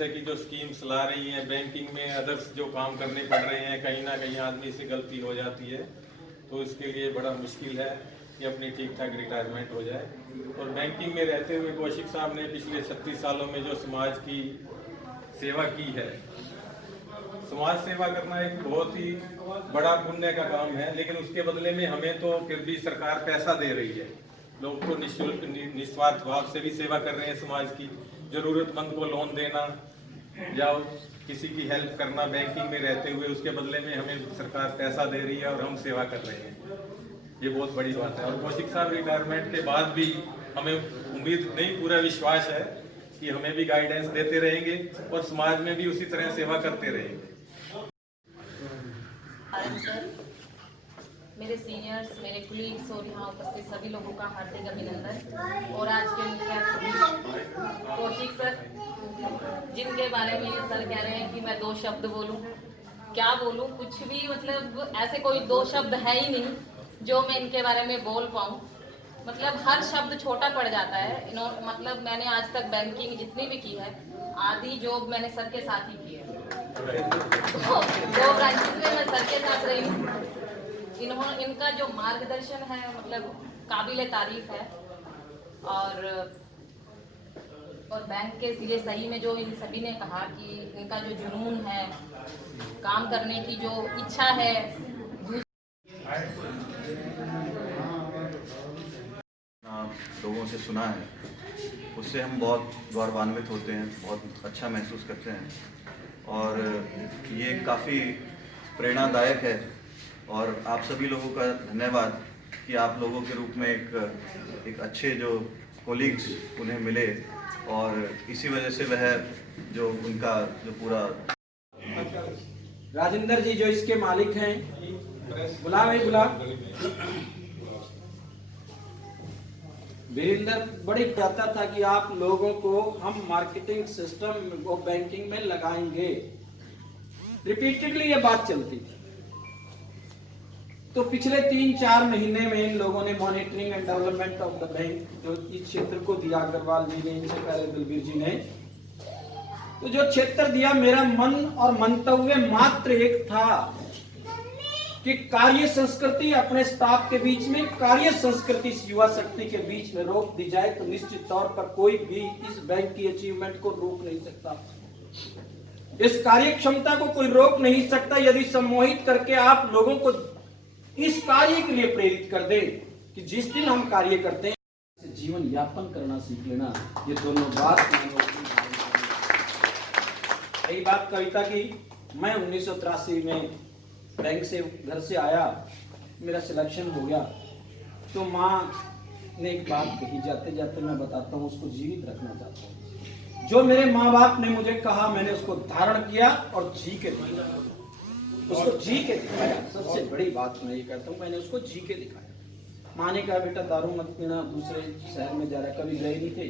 जैसे कि जो स्कीम्स ला रही हैं बैंकिंग में, अदर्स जो काम करने पड़ रहे हैं, कहीं ना कहीं आदमी से गलती हो जाती है, तो इसके लिए बड़ा मुश्किल है कि अपनी ठीक ठाक रिटायरमेंट हो जाए। और बैंकिंग में रहते हुए कौशिक साहब ने पिछले 36 सालों में जो समाज की सेवा की है, समाज सेवा करना एक बहुत ही बड़ा पुण्य का काम है, लेकिन उसके बदले में हमें तो फिर भी सरकार पैसा दे रही है। लोग तो निःशुल्क निस्वार्थ भाव से भी सेवा कर रहे हैं समाज की, जरूरतमंद को लोन देना या किसी की हेल्प करना बैंकिंग में रहते हुए, उसके बदले में हमें सरकार पैसा दे रही है और हम सेवा कर रहे हैं। ये बहुत बड़ी बात है। और कौशिक साहब रिटायरमेंट के बाद भी हमें उम्मीद नहीं, पूरा विश्वास है कि हमें भी गाइडेंस देते रहेंगे और समाज में भी उसी तरह सेवा करते रहेंगे। सर, मेरे सीनियर्स, मेरे कुलीग्स और यहाँ उपस्थित सभी लोगों का हार्दिक अभिनंदन। और आज के मुख्य कौशिक सर, जिनके बारे में सर कह रहे हैं कि मैं 2 शब्द बोलूं, क्या बोलूं, कुछ भी, मतलब ऐसे कोई 2 शब्द है ही नहीं जो मैं इनके बारे में बोल पाऊं। मतलब हर शब्द छोटा पड़ जाता है। मतलब मैंने आज तक बैंकिंग जितनी भी की है, आधी जॉब मैंने सर के साथ ही की है। 2 ब्रांचेस में मैं सर के साथ रही हूँ। इनका जो मार्गदर्शन है, मतलब काबिले तारीफ है। और बैंक के लिए सही में जो इन सभी ने कहा कि इनका जो जुनून है, काम करने की जो इच्छा है, लोगों से सुना है, उससे हम बहुत गौरवान्वित होते हैं, बहुत अच्छा महसूस करते हैं। और ये काफ़ी प्रेरणादायक है। और आप सभी लोगों का धन्यवाद कि आप लोगों के रूप में एक अच्छे जो कोलीग्स उन्हें मिले, और इसी वजह से वह जो उनका जो पूरा राजेंद्र जी जो इसके मालिक हैं, बुला भाई बुला। वीरेंद्र बड़ी चाहता था कि आप लोगों को हम मार्केटिंग सिस्टम और बैंकिंग में लगाएंगे। रिपीटेडली ये बात चलती थी। तो पिछले 3-4 महीने में इन लोगों ने monitoring and development of the bank जो इस क्षेत्र को दिया, अग्रवाल जी ने, इनसे पहले बलबीर जी ने, तो जो क्षेत्र दिया, मेरा मन और मंतव्य मात्र एक था कि कार्य संस्कृति अपने स्टाफ के बीच में, कार्य संस्कृति युवा शक्ति के बीच में रोक दी जाए तो निश्चित तौर पर कोई भी इस बैंक की अचीवमेंट को रोक नहीं सकता। इस कार्य क्षमता को कोई रोक नहीं सकता यदि सम्मोहित करके आप लोगों को इस कार्य के लिए प्रेरित कर दे कि जिस दिन हम कार्य करते हैं जीवन यापन करना सीख लेना। ये दोनों बात यही बात कविता की। मैं 1983 में बैंक से घर से आया, मेरा सिलेक्शन हो गया, तो माँ ने एक बात कही, जाते जाते मैं बताता हूँ, उसको जीवित रखना चाहता हूँ। जो मेरे माँ बाप ने मुझे कहा, मैंने उसको धारण किया और जी के दिखाया, उसको जी के दिखाया। सबसे बड़ी बात मैं ये कहता हूँ, मैंने उसको जी के दिखाया। माँ ने कहा, बेटा दारू मत पीना, दूसरे शहर में जा रहा, कभी गए नहीं थे,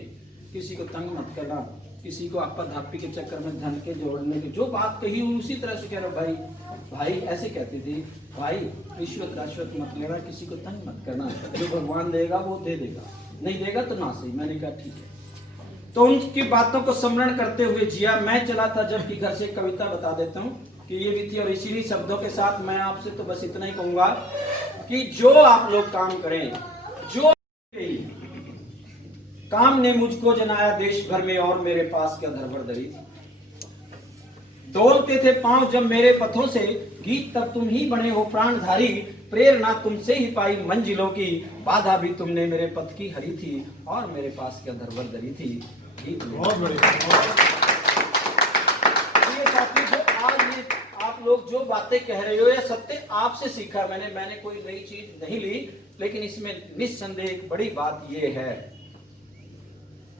किसी को तंग मत करना, किसी को आपाधापी के चक्कर में धन के जोड़ने की जो बात कही उसी तरह से कह रहा। भाई ऐसे कहती थी, भाई रिश्वत राश्वत मत लेना, किसी को तंग मत करना, जो भगवान देगा वो दे देगा, नहीं देगा तो ना सही। मैंने कहा ठीक है। तो उनकी बातों को स्मरण करते हुए जिया। मैं चला था, जबकि घर से कविता बता देता हूँ कि ये भी थी। और इसी शब्दों के साथ मैं आपसे तो बस इतना ही कहूंगा कि जो आप लोग काम करें, जो काम ने मुझको जनाया देश भर में, और मेरे पास क्या धरवर धरी थी। डोलते थे पांव जब मेरे पथों से, गीत तब तुम ही बने हो प्राणधारी, प्रेरणा तुमसे ही पाई मंजिलों की, बाधा भी तुमने मेरे पथ की हरी थी, और मेरे पास क्या धरवर धरी थी। बहुत बढ़िया। आप लोग जो बातें कह रहे हो, या सत्य आपसे सीखा मैंने कोई नई चीज नहीं ली, लेकिन इसमें निस्संदेह एक बड़ी बात यह है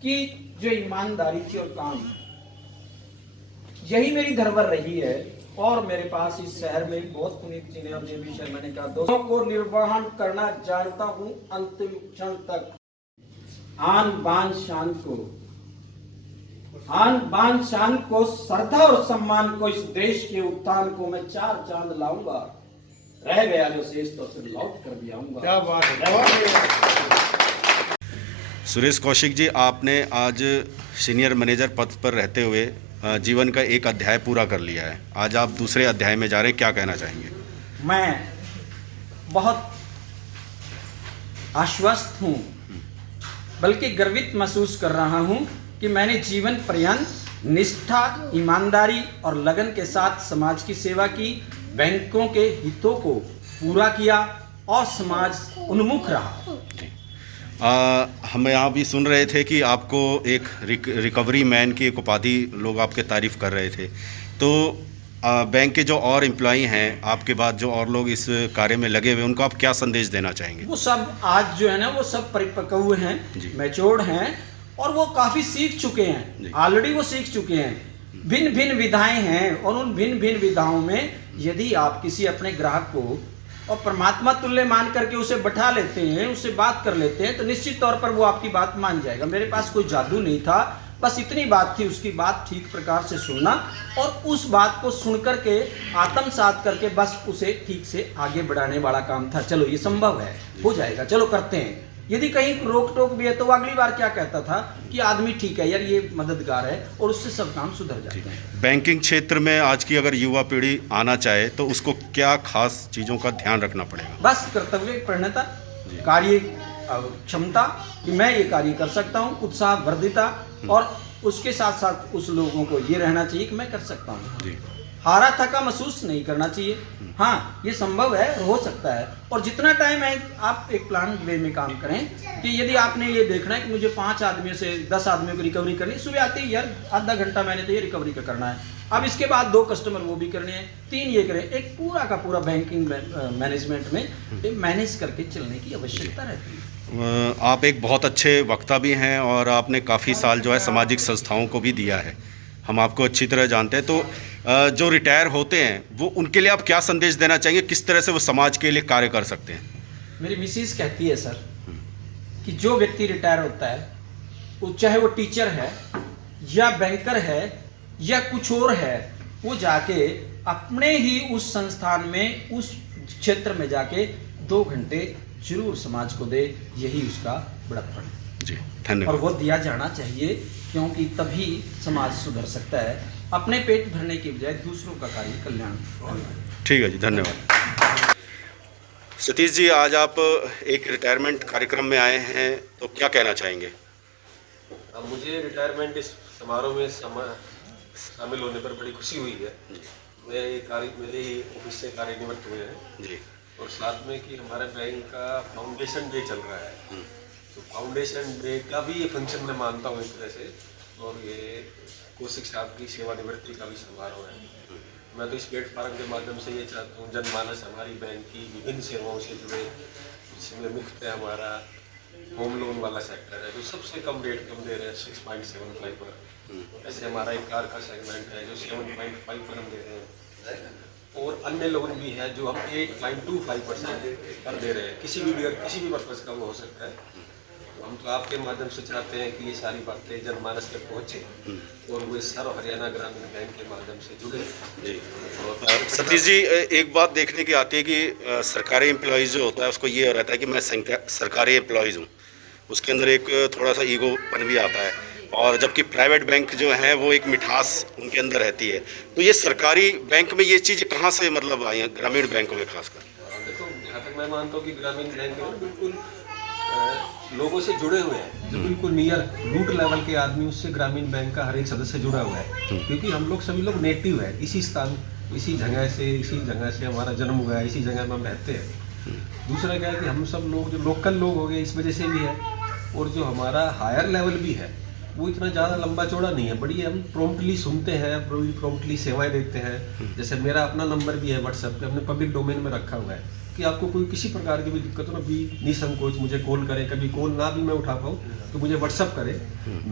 कि जो ईमानदारी थी और काम, यही मेरी धरोहर रही है। और मेरे पास इस शहर में बहुत पुनीत जी ने और जेबी शर्मा ने कहा, दोस्तों को निर्वहन करना जानता हूं अंतिम क्षण तक। आन बान शान को, श्रद्धा और सम्मान को, इस देश के उत्थान को मैं 4 चांद लाऊंगा। रह गया जो शेष तो फिर लौट कर भी आऊंगा। क्या बात है। सुरेश कौशिक जी, आपने आज सीनियर मैनेजर पद पर रहते हुए जीवन का एक अध्याय पूरा कर लिया है, आज आप दूसरे अध्याय में जा रहे हैं, क्या कहना चाहेंगे? मैं बहुत आश्वस्त हूँ, बल्कि गर्वित महसूस कर रहा हूँ कि मैंने जीवन पर्यंत निष्ठा, ईमानदारी और लगन के साथ समाज की सेवा की, बैंकों के हितों को पूरा किया और समाज उन्मुख रहा। हम यहाँ भी सुन रहे थे कि आपको एक रिकवरी मैन की एक उपाधि लोग आपके तारीफ कर रहे थे, तो बैंक के जो और एम्प्लॉई हैं आपके बाद, जो और लोग इस कार्य में लगे हुए, उनको आप क्या संदेश देना चाहेंगे? वो सब आज जो है ना, वो सब परिपक्व हैं, मैच्योर्ड हैं और वो काफ़ी सीख चुके हैं, ऑलरेडी वो सीख चुके हैं। भिन्न भिन्न विधाएं हैं और उन भिन्न भिन्न विधाओं में यदि आप किसी अपने ग्राहक को और परमात्मा तुल्य मान करके उसे बैठा लेते हैं, उससे बात कर लेते हैं, तो निश्चित तौर पर वो आपकी बात मान जाएगा। मेरे पास कोई जादू नहीं था, बस इतनी बात थी, उसकी बात ठीक प्रकार से सुनना और उस बात को सुन करके आत्मसात करके बस उसे ठीक से आगे बढ़ाने वाला काम था। चलो ये संभव है, हो जाएगा, चलो करते हैं। यदि कहीं रोक टोक भी है तो अगली बार क्या कहता था कि आदमी ठीक है यार, ये मददगार है, और उससे सब काम सुधर जाते हैं। बैंकिंग क्षेत्र में आज की अगर युवा पीढ़ी आना चाहे तो उसको क्या खास चीज़ों का ध्यान रखना पड़ेगा? बस कर्तव्य प्रणता, कार्य क्षमता कि मैं ये कार्य कर सकता हूँ, उत्साह वर्धिता, और उसके साथ साथ उस लोगों को ये रहना चाहिए कि मैं कर सकता हूँ। हारा थका महसूस नहीं करना चाहिए। हाँ, ये संभव है, हो सकता है, और जितना टाइम है आप एक प्लान वे में काम करें कि यदि आपने ये देखना है कि मुझे 5 आदमियों से 10 आदमियों की रिकवरी करनी है, सुबह आते ही यार आधा घंटा मैंने तो ये रिकवरी का करना है, अब इसके बाद 2 कस्टमर वो भी करने हैं, 3 ये करें, एक पूरा का पूरा बैंकिंग मैनेजमेंट में मैनेज करके चलने की आवश्यकता रहती है। आप एक बहुत अच्छे वक्ता भी हैं और आपने काफ़ी साल जो है सामाजिक संस्थाओं को भी दिया है, हम आपको अच्छी तरह जानते हैं। तो जो रिटायर होते हैं वो, उनके लिए आप क्या संदेश देना चाहेंगे, किस तरह से वो समाज के लिए कार्य कर सकते हैं? मेरी मिसेज कहती है सर कि जो व्यक्ति रिटायर होता है, वो चाहे वो टीचर है या बैंकर है या कुछ और है, वो जाके अपने ही उस संस्थान में, उस क्षेत्र में जाके 2 घंटे जरूर समाज को दे, यही उसका बड़प्पन है। जी, धन्यवाद। और वो दिया जाना चाहिए, क्योंकि तभी समाज सुधर सकता है, अपने पेट भरने की बजाय दूसरों का कार्य कल्याण। ठीक है जी, धन्यवाद। सतीश जी, आज आप एक रिटायरमेंट कार्यक्रम में आए हैं, तो क्या कहना चाहेंगे? अब मुझे रिटायरमेंट इस समारोह में शामिल होने पर बड़ी खुशी हुई है। मेरे ही ऑफिस से कार्यनिवृत्त हुए हैं जी, और साथ में कि हमारे बैंक का फाउंडेशन डे चल रहा है, तो फाउंडेशन डे का भी ये फंक्शन मैं मानता हूँ एक तरह से, और ये कौशिक साहब की सेवानिवृत्ति का भी समारोह है। मैं तो इस प्लेटफार्म के माध्यम से ये चाहता हूँ, जनमानस हमारी बैंक की विभिन्न सेवाओं से जुड़े, जिसमें मुख्यतः हमारा होम लोन वाला सेक्टर है जो सबसे कम रेट कम दे रहे हैं 6.75 पर, ऐसे हमारा एक कार का सेगमेंट है जो 7.5 पर हम दे रहे हैं, और अन्य लोन भी है जो हम 8.25% पर दे रहे हैं, किसी भी पर्पज़ का वो हो सकता है। तो हम तो आपके माध्यम से चाहते हैं कि ये सारी बातें जनमानस तक पहुँचे और वो सर्व हरियाणा ग्रामीण बैंक के माध्यम से जुड़े। जी, और सतीश जी, एक बात देखने की आती है कि सरकारी एम्प्लॉयज़ जो होता है उसको ये रहता है कि मैं सरकारी एम्प्लॉयज़ हूँ, उसके अंदर एक थोड़ा सा ईगोपन भी आता है, और जबकि प्राइवेट बैंक जो है वो एक मिठास उनके अंदर रहती है। तो ये सरकारी बैंक में ये चीज़ कहाँ से मतलब आई है, ग्रामीण बैंकों में खासकर? देखो, जहाँ तक मैं मानता हूँ कि ग्रामीण बैंक है बिल्कुल लोगों से जुड़े हुए हैं, जो बिल्कुल नियर रूट लेवल के आदमी, उससे ग्रामीण बैंक का हर एक सदस्य जुड़ा हुआ है, क्योंकि हम लोग सभी लोग नेटिव है, इसी जगह से हमारा जन्म हुआ है, इसी जगह में हम रहते हैं। दूसरा क्या है कि हम सब लोग जो लोकल लोग हो गए, इस वजह से भी है, और जो हमारा हायर लेवल भी है वो इतना ज़्यादा लंबा चौड़ा नहीं है, बड़ी हम प्रॉम्प्टली सुनते हैं, बड़ी प्रॉम्प्टली सेवाएं देते हैं। जैसे मेरा अपना नंबर भी है व्हाट्सएप पे, हमने पब्लिक डोमेन में रखा हुआ है कि आपको कोई किसी प्रकार की भी दिक्कत हो ना, भी निसंकोच मुझे कॉल करें, कभी कॉल ना भी मैं उठा पाऊँ तो मुझे व्हाट्सएप करें।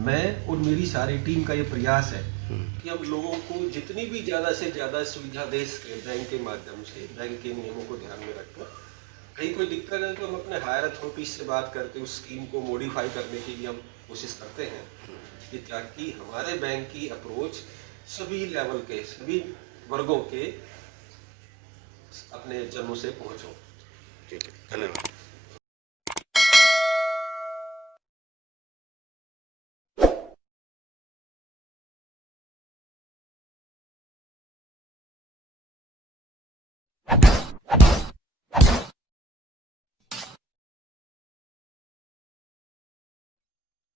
मैं और मेरी सारी टीम का ये प्रयास है कि हम लोगों को जितनी भी ज़्यादा से ज़्यादा सुविधा दे सकें बैंक के माध्यम से, बैंक के नियमों को ध्यान में रखकर। कहीं कोई दिक्कत है तो हम अपने हायर अथॉरिटीज से बात करके उस स्कीम को मॉडिफाई करने की भी हम कोशिश करते हैं, कि ताकि हमारे बैंक की अप्रोच सभी लेवल के, सभी वर्गों के अपने जनों से पहुँचो। ठीक है, धन्यवाद।